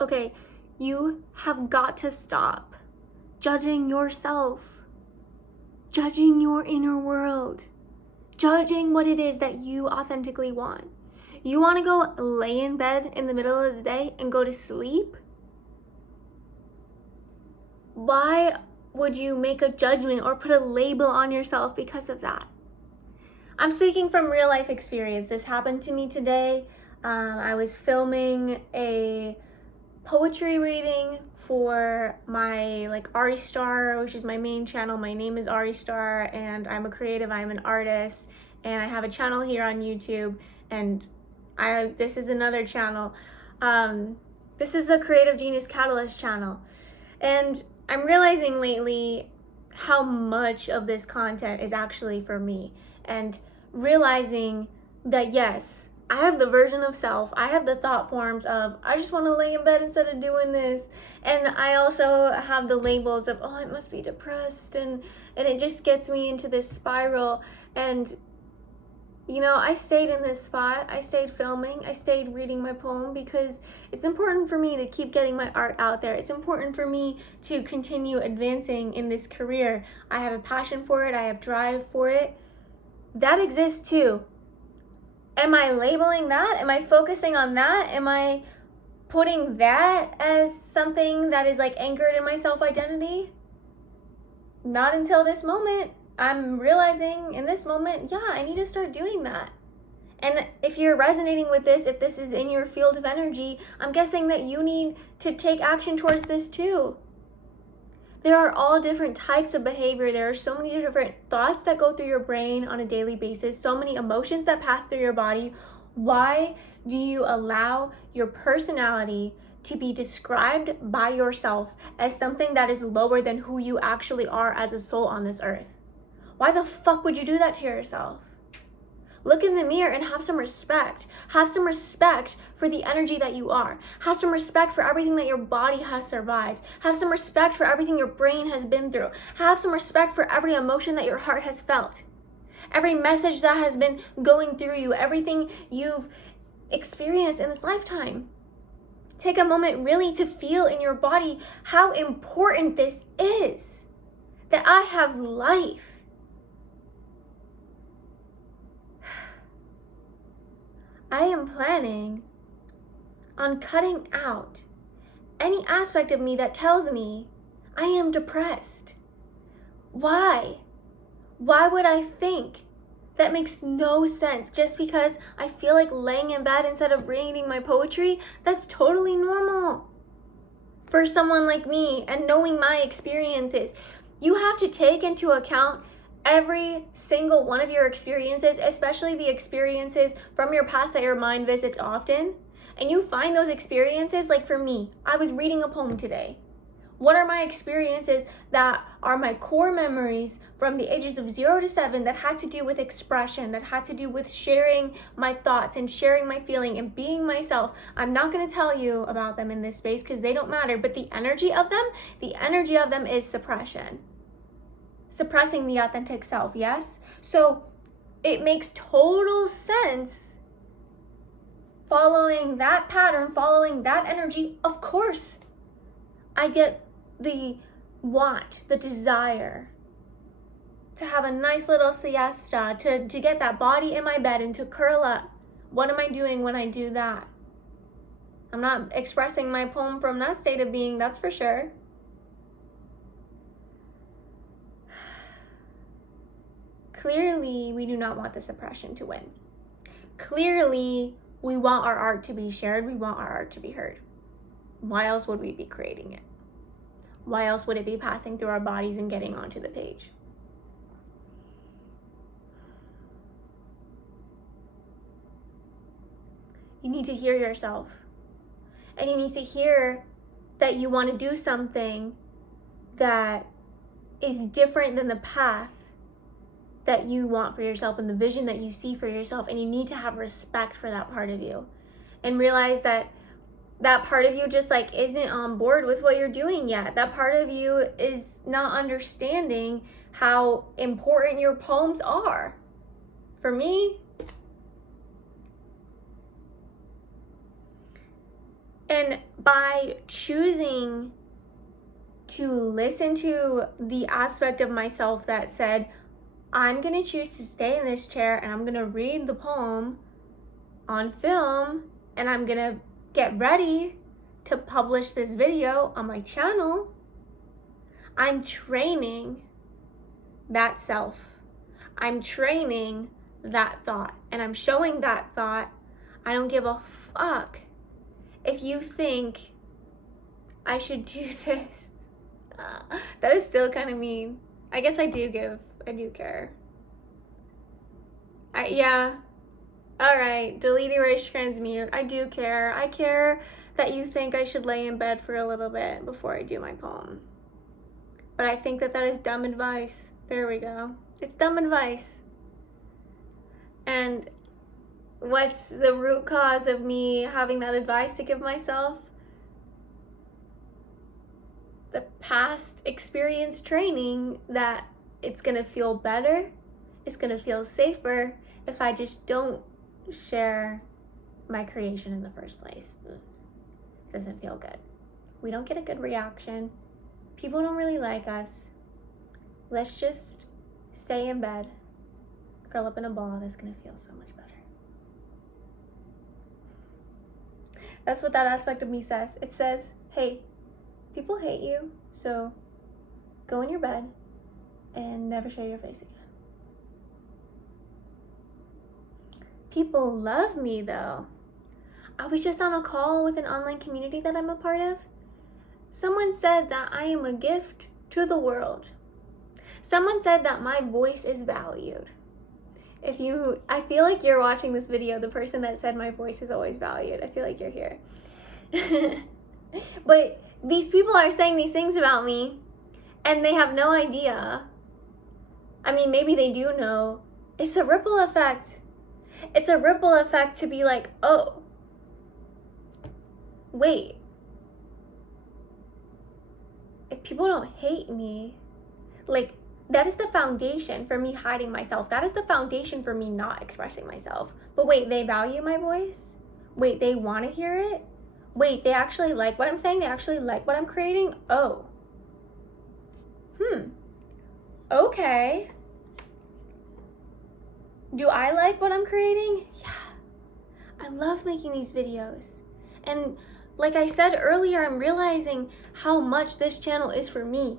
Okay, you have got to stop judging yourself, judging your inner world, judging what it is that you authentically want. You want to go lay in bed in the middle of the day and go to sleep? Why would you make a judgment or put a label on yourself because of that? I'm speaking from real life experience. This happened to me today. I was filming a poetry reading for my Ari Star, which is my main channel. My name is Ari Star, and I'm a creative. I'm an artist, and I have a channel here on YouTube. And this is another channel. This is the Creative Genius Catalyst channel, and I'm realizing lately how much of this content is actually for me, and realizing that yes, I have the version of self, I have the thought forms of I just want to lay in bed instead of doing this, and I also have the labels of I must be depressed, and it just gets me into this spiral. And I stayed in this spot, I stayed filming, I stayed reading my poem because it's important for me to keep getting my art out there. It's important for me to continue advancing in this career. I have a passion for it, I have drive for it. That exists too. Am I labeling that? Am I focusing on that? Am I putting that as something that is anchored in my self-identity? Not until this moment. I'm realizing in this moment, yeah, I need to start doing that. And if you're resonating with this, if this is in your field of energy, I'm guessing that you need to take action towards this too. There are all different types of behavior. There are so many different thoughts that go through your brain on a daily basis, so many emotions that pass through your body. Why do you allow your personality to be described by yourself as something that is lower than who you actually are as a soul on this earth? Why the fuck would you do that to yourself? Look in the mirror and have some respect. Have some respect for the energy that you are. Have some respect for everything that your body has survived. Have some respect for everything your brain has been through. Have some respect for every emotion that your heart has felt. Every message that has been going through you, everything you've experienced in this lifetime. Take a moment really to feel in your body how important this is. That I have life. I am planning on cutting out any aspect of me that tells me I am depressed. Why? Why would I think? That makes no sense. Just because I feel like laying in bed instead of reading my poetry, that's totally normal. For someone like me and knowing my experiences, you have to take into account every single one of your experiences, especially the experiences from your past that your mind visits often. And you find those experiences, like for me, I was reading a poem today. What are my experiences that are my core memories from the ages of 0 to 7 that had to do with expression, that had to do with sharing my thoughts and sharing my feeling and being myself? I'm not going to tell you about them in this space because they don't matter, but the energy of them is suppression. Suppressing the authentic self, yes? So it makes total sense following that pattern, following that energy. Of course, I get the want, the desire to have a nice little siesta, to get that body in my bed and to curl up. What am I doing when I do that? I'm not expressing my poem from that state of being, that's for sure. Clearly, we do not want the suppression to win. Clearly, we want our art to be shared. We want our art to be heard. Why else would we be creating it? Why else would it be passing through our bodies and getting onto the page? You need to hear yourself. And you need to hear that you want to do something that is different than the path that you want for yourself and the vision that you see for yourself. And you need to have respect for that part of you and realize that that part of you just isn't on board with what you're doing yet. That part of you is not understanding how important your poems are. For me, And by choosing to listen to the aspect of myself that said, I'm gonna choose to stay in this chair and I'm gonna read the poem on film and I'm gonna get ready to publish this video on my channel, I'm training that self. I'm training that thought, and I'm showing that thought, I don't give a fuck if you think I should do this. That is still kind of mean. I guess I do care. Yeah. Alright, delete, erase, transmute. I do care. I care that you think I should lay in bed for a little bit before I do my poem. But I think that is dumb advice. There we go. It's dumb advice. And what's the root cause of me having that advice to give myself? The past experience training that it's gonna feel better, it's gonna feel safer if I just don't share my creation in the first place. Doesn't feel good. We don't get a good reaction. People don't really like us. Let's just stay in bed, curl up in a ball. That's gonna feel so much better. That's what that aspect of me says. It says, hey, people hate you, so go in your bed and never show your face again. People love me though. I was just on a call with an online community that I'm a part of. Someone said that I am a gift to the world. Someone said that my voice is valued. I feel like you're watching this video, the person that said my voice is always valued. I feel like you're here. But these people are saying these things about me and they have no idea. I mean, maybe they do know. It's a ripple effect. It's a ripple effect to be like, oh, wait. If people don't hate me, like, that is the foundation for me hiding myself. That is the foundation for me not expressing myself. But wait, they value my voice? Wait, they want to hear it? Wait, they actually like what I'm saying? They actually like what I'm creating? Oh. Okay. Do I like what I'm creating? Yeah. I love making these videos. And like I said earlier, I'm realizing how much this channel is for me.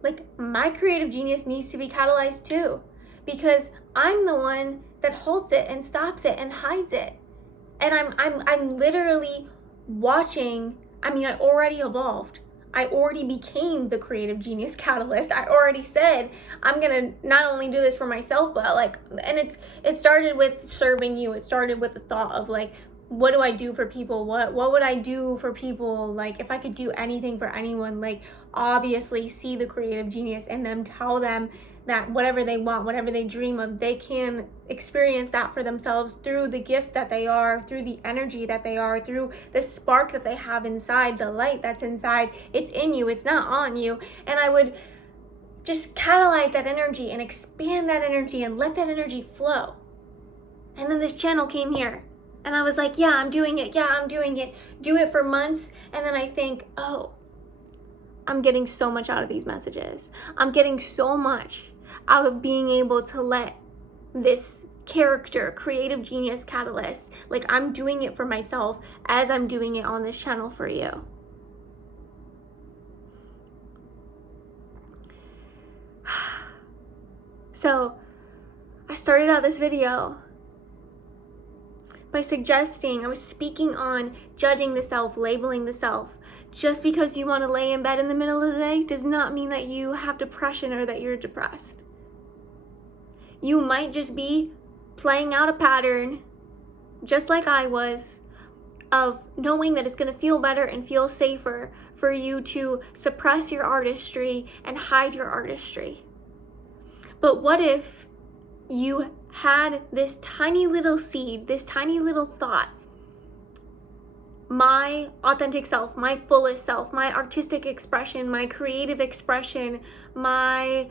Like, my creative genius needs to be catalyzed too, because I'm the one that halts it and stops it and hides it. And I'm literally watching. I mean, I already evolved. I already became the creative genius catalyst. I already said I'm gonna not only do this for myself, but like, and it started with serving you. It started with the thought of like, what do I do for people? What would I do for people? Like, if I could do anything for anyone, like, obviously see the creative genius in them, tell them that whatever they want, whatever they dream of, they can experience that for themselves through the gift that they are, through the energy that they are, through the spark that they have inside, the light that's inside. It's in you, it's not on you. And I would just catalyze that energy and expand that energy and let that energy flow. And then this channel came here. And I was like, yeah, I'm doing it. Yeah, I'm doing it. Do it for months. And then I think, oh, I'm getting so much out of these messages. I'm getting so much out of being able to let this character, creative genius catalyst, like, I'm doing it for myself as I'm doing it on this channel for you. So I started out this video by suggesting, I was speaking on judging the self, labeling the self. Just because you want to lay in bed in the middle of the day does not mean that you have depression or that you're depressed. You might just be playing out a pattern, just like I was, of knowing that it's going to feel better and feel safer for you to suppress your artistry and hide your artistry. But what if you had this tiny little seed, this tiny little thought, my authentic self, my fullest self, my artistic expression, my creative expression, my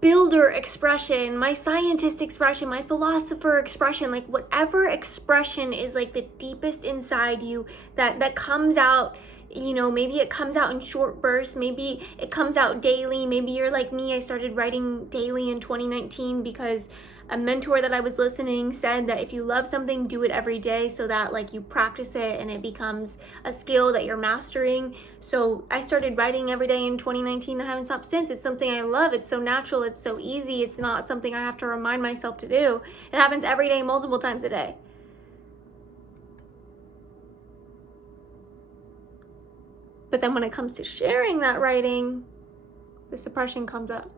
builder expression, my scientist expression, my philosopher expression, like whatever expression is like the deepest inside you that comes out, you know, maybe it comes out in short bursts, maybe it comes out daily, maybe you're like me, I started writing daily in 2019 because a mentor that I was listening said that if you love something, do it every day so that like you practice it and it becomes a skill that you're mastering. So I started writing every day in 2019. I haven't stopped since. It's something I love. It's so natural. It's so easy. It's not something I have to remind myself to do. It happens every day, multiple times a day. But then when it comes to sharing that writing, the suppression comes up.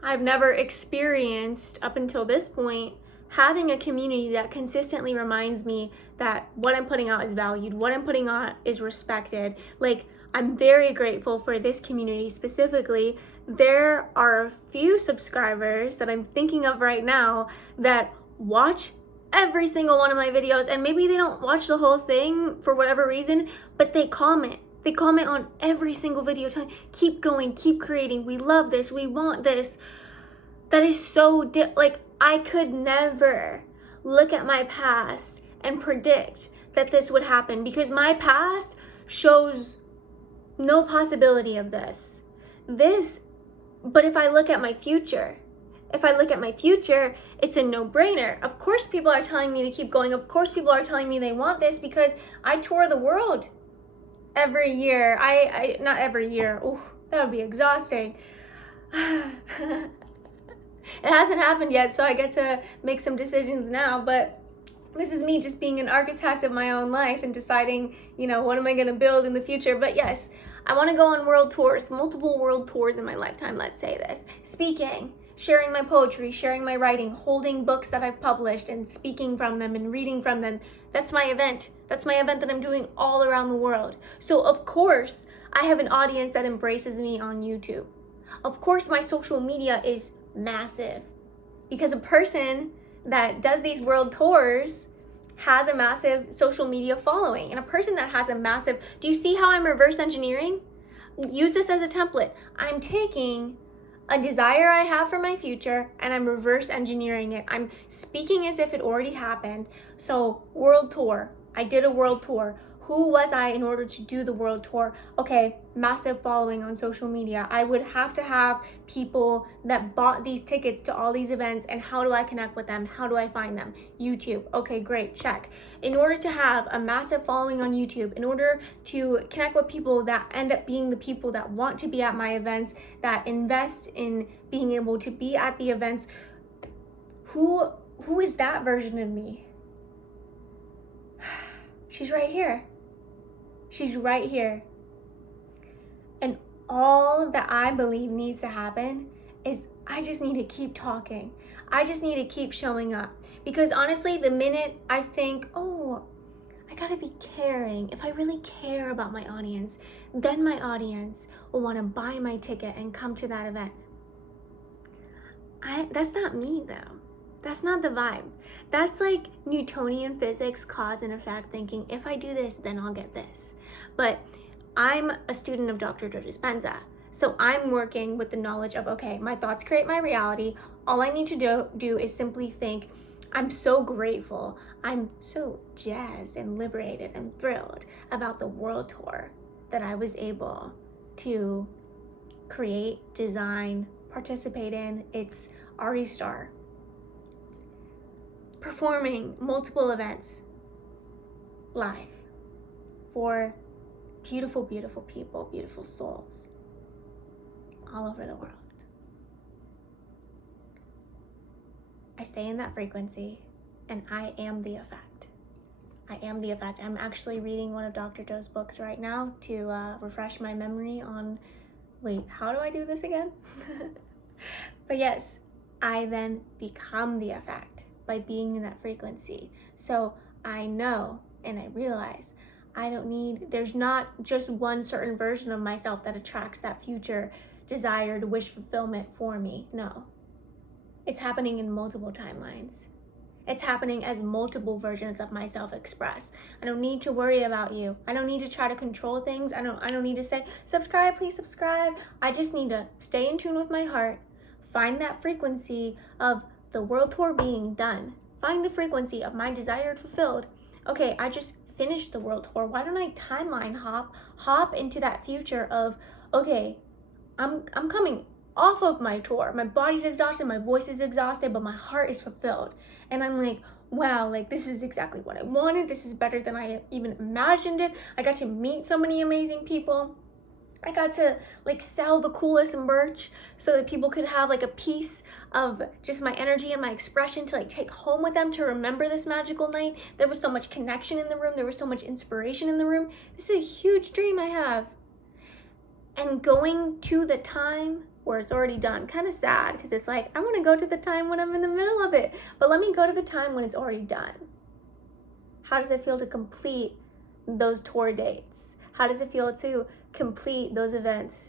I've never experienced, up until this point, having a community that consistently reminds me that what I'm putting out is valued, what I'm putting out is respected. Like, I'm very grateful for this community specifically. There are a few subscribers that I'm thinking of right now that watch every single one of my videos, and maybe they don't watch the whole thing for whatever reason, but they comment. They comment on every single video telling, keep going, keep creating, we love this, we want this. That is so, like, I could never look at my past and predict that this would happen because my past shows no possibility of this. But if I look at my future, it's a no-brainer. Of course people are telling me to keep going. Of course people are telling me they want this because I tour the world every year. Not every year. Oh, that would be exhausting. It hasn't happened yet, so I get to make some decisions now, but this is me just being an architect of my own life and deciding, you know, what am I going to build in the future. But yes, I want to go on world tours, multiple world tours in my lifetime, let's say this. Speaking, sharing my poetry, sharing my writing, holding books that I've published and speaking from them and reading from them. That's my event. That's my event that I'm doing all around the world. So of course, I have an audience that embraces me on YouTube. Of course, my social media is massive because a person that does these world tours has a massive social media following, and a person that has a massive, do you see how I'm reverse engineering? Use this as a template. I'm taking a desire I have for my future and I'm reverse engineering it. I'm speaking as if it already happened. So world tour, I did a world tour. Who was I in order to do the world tour? Okay, massive following on social media. I would have to have people that bought these tickets to all these events, and how do I connect with them? How do I find them? YouTube. Okay, great, check. In order to have a massive following on YouTube, in order to connect with people that end up being the people that want to be at my events, that invest in being able to be at the events, who is that version of me? She's right here. She's right here. And all that I believe needs to happen is I just need to keep talking. I just need to keep showing up. Because honestly, the minute I think, oh, I gotta be caring, if I really care about my audience, then my audience will want to buy my ticket and come to that event. That's not me though. That's not the vibe. That's like Newtonian physics, cause and effect, thinking if I do this, then I'll get this. But I'm a student of Dr. Joe Dispenza. So I'm working with the knowledge of, okay, my thoughts create my reality. All I need to do is simply think, I'm so grateful. I'm so jazzed and liberated and thrilled about the world tour that I was able to create, design, participate in. It's Ari Star. Performing multiple events live for beautiful, beautiful people, beautiful souls all over the world. I stay in that frequency and I am the effect. I am the effect. I'm actually reading one of Dr. Joe's books right now to refresh my memory on, wait, how do I do this again? But yes, I then become the effect by being in that frequency. So I know and I realize there's not just one certain version of myself that attracts that future desired wish fulfillment for me. No, it's happening in multiple timelines. It's happening as multiple versions of myself express. I don't need to worry about you. I don't need to try to control things. I don't need to say, subscribe, please subscribe. I just need to stay in tune with my heart, find that frequency of the world tour being done. Find the frequency of my desired fulfilled. Okay, I just finished the world tour. Why don't I timeline hop into that future of, okay, I'm coming off of my tour. My body's exhausted, my voice is exhausted, but my heart is fulfilled. And I'm like, wow, like this is exactly what I wanted. This is better than I even imagined it. I got to meet so many amazing people. I got to like sell the coolest merch so that people could have like a piece of just my energy and my expression to like take home with them to remember this magical night. There was so much connection in the room. There was so much inspiration in the room. This is a huge dream I have. And going to the time where it's already done, kind of sad, because it's like, I want to go to the time when I'm in the middle of it, but let me go to the time when it's already done. How does it feel to complete those tour dates? How does it feel to complete those events?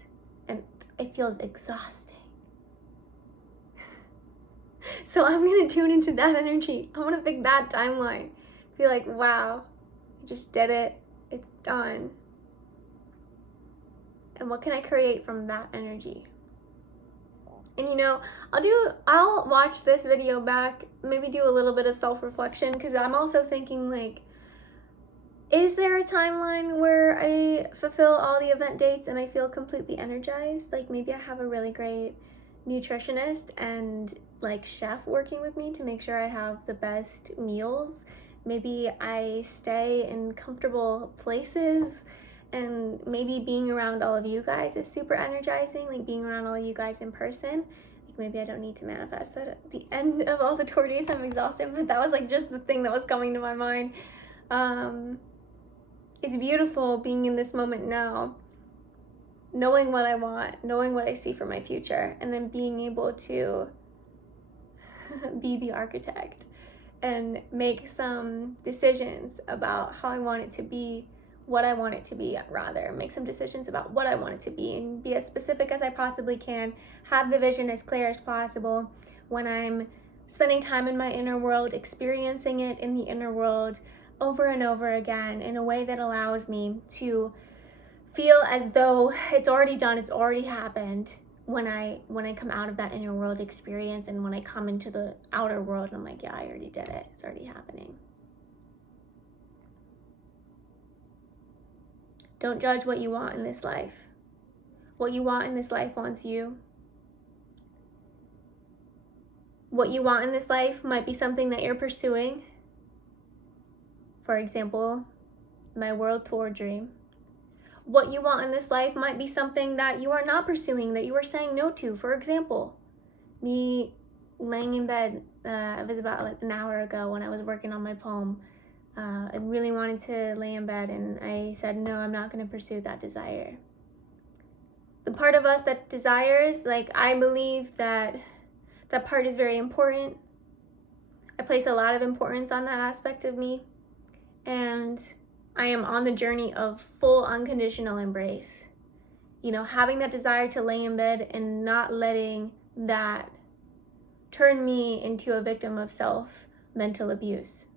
And it feels exhausting. So I'm going to tune into that energy. I want to pick that timeline. Feel like, wow, I just did it. It's done. And what can I create from that energy? And you know, I'll watch this video back, maybe do a little bit of self-reflection, because I'm also thinking like, is there a timeline where I fulfill all the event dates and I feel completely energized? Like maybe I have a really great nutritionist and like chef working with me to make sure I have the best meals. Maybe I stay in comfortable places, and maybe being around all of you guys is super energizing, like being around all of you guys in person. Like maybe I don't need to manifest that at the end of all the tour days I'm exhausted, but that was like just the thing that was coming to my mind. It's beautiful being in this moment now, knowing what I want, knowing what I see for my future, and then being able to be the architect and make some decisions about how I want it to be, what I want it to be, rather. Make some decisions about what I want it to be and be as specific as I possibly can, have the vision as clear as possible when I'm spending time in my inner world, experiencing it in the inner world over and over again in a way that allows me to feel as though it's already done, it's already happened when I come out of that inner world experience, and when I come into the outer world and I'm like, yeah, I already did it, it's already happening. Don't judge what you want in this life. What you want in this life wants you. What you want in this life might be something that you're pursuing. For example, my world tour dream. What you want in this life might be something that you are not pursuing, that you are saying no to. For example, me laying in bed, it was about like an hour ago when I was working on my poem. I really wanted to lay in bed, and I said, no, I'm not going to pursue that desire. The part of us that desires, like, I believe that that part is very important. I place a lot of importance on that aspect of me, and I am on the journey of full unconditional embrace. You know, having that desire to lay in bed and not letting that turn me into a victim of mental abuse.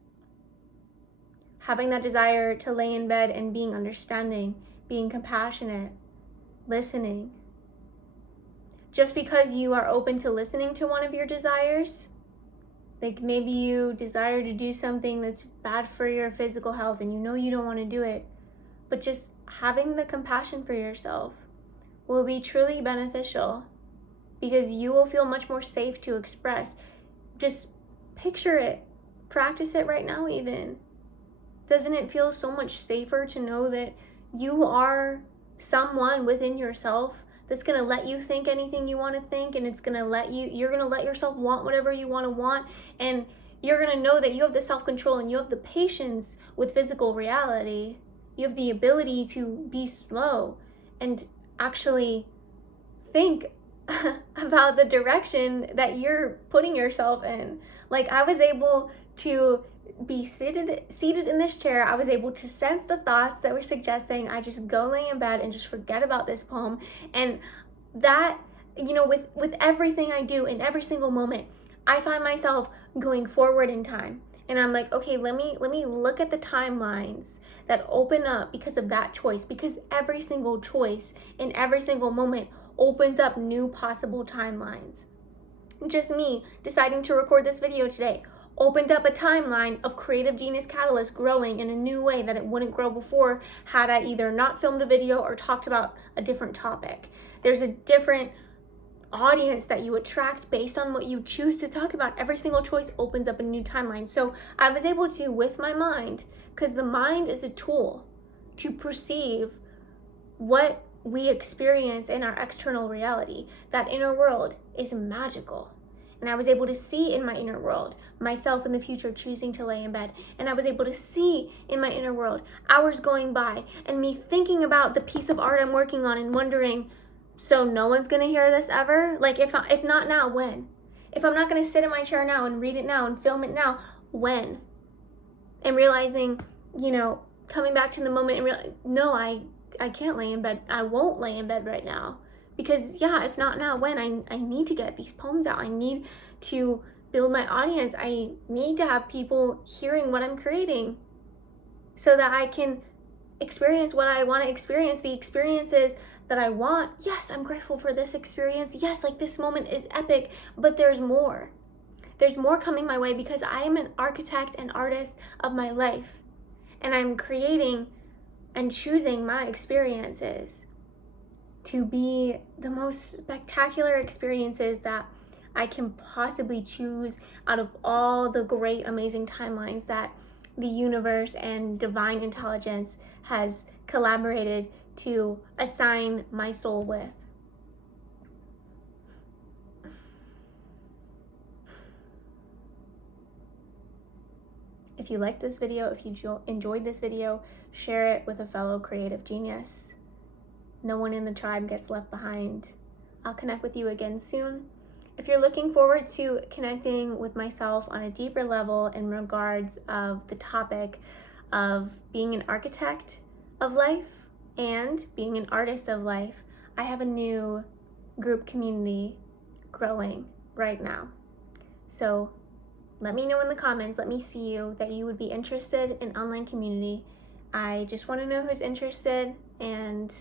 Having that desire to lay in bed and being understanding, being compassionate, listening. Just because you are open to listening to one of your desires, like maybe you desire to do something that's bad for your physical health and you know you don't want to do it, but just having the compassion for yourself will be truly beneficial, because you will feel much more safe to express. Just picture it, practice it right now even. Doesn't it feel so much safer to know that you are someone within yourself that's going to let you think anything you want to think, and it's going to you're going to let yourself want whatever you want to want, and you're going to know that you have the self-control and you have the patience with physical reality. You have the ability to be slow and actually think about the direction that you're putting yourself in. Like, I was able to be seated in this chair. I was able to sense the thoughts that were suggesting I just go lay in bed and just forget about this poem. And that, you know, with everything I do in every single moment, I find myself going forward in time. And I'm like, okay, let me look at the timelines that open up because of that choice, because every single choice in every single moment opens up new possible timelines. just me deciding to record this video today opened up a timeline of Creative Genius Catalyst growing in a new way that it wouldn't grow before had I either not filmed a video or talked about a different topic. There's a different audience that you attract based on what you choose to talk about. Every single choice opens up a new timeline. So I was able to, with my mind, because the mind is a tool to perceive what we experience in our external reality. That inner world is magical. And I was able to see in my inner world myself in the future choosing to lay in bed. And I was able to see in my inner world hours going by and me thinking about the piece of art I'm working on and wondering, so no one's gonna hear this ever? Like, if not now, when? If I'm not gonna sit in my chair now and read it now and film it now, when? And realizing, coming back to the moment and realizing, no, I can't lay in bed. I won't lay in bed right now. Because if not now, when? I need to get these poems out. I need to build my audience. I need to have people hearing what I'm creating so that I can experience what I want to experience, the experiences that I want. Yes, I'm grateful for this experience. Yes, like this moment is epic, but there's more. There's more coming my way because I am an architect and artist of my life. And I'm creating and choosing my experiences to be the most spectacular experiences that I can possibly choose out of all the great, amazing timelines that the universe and divine intelligence has collaborated to assign my soul with. If you liked this video, if you enjoyed this video, share it with a fellow creative genius. No one in the tribe gets left behind. I'll connect with you again soon. If you're looking forward to connecting with myself on a deeper level in regards of the topic of being an architect of life and being an artist of life, I have a new group community growing right now. So let me know in the comments, let me see you, that you would be interested in online community. I just want to know who's interested, and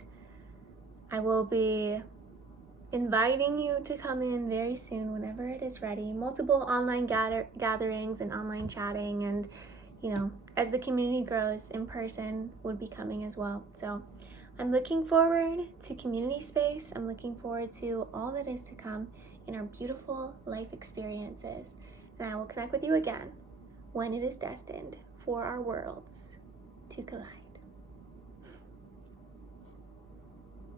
I will be inviting you to come in very soon whenever it is ready. Multiple online gatherings and online chatting, and as the community grows, in person would be coming as well. So I'm looking forward to community space. I'm looking forward to all that is to come in our beautiful life experiences. And I will connect with you again when it is destined for our worlds to collide.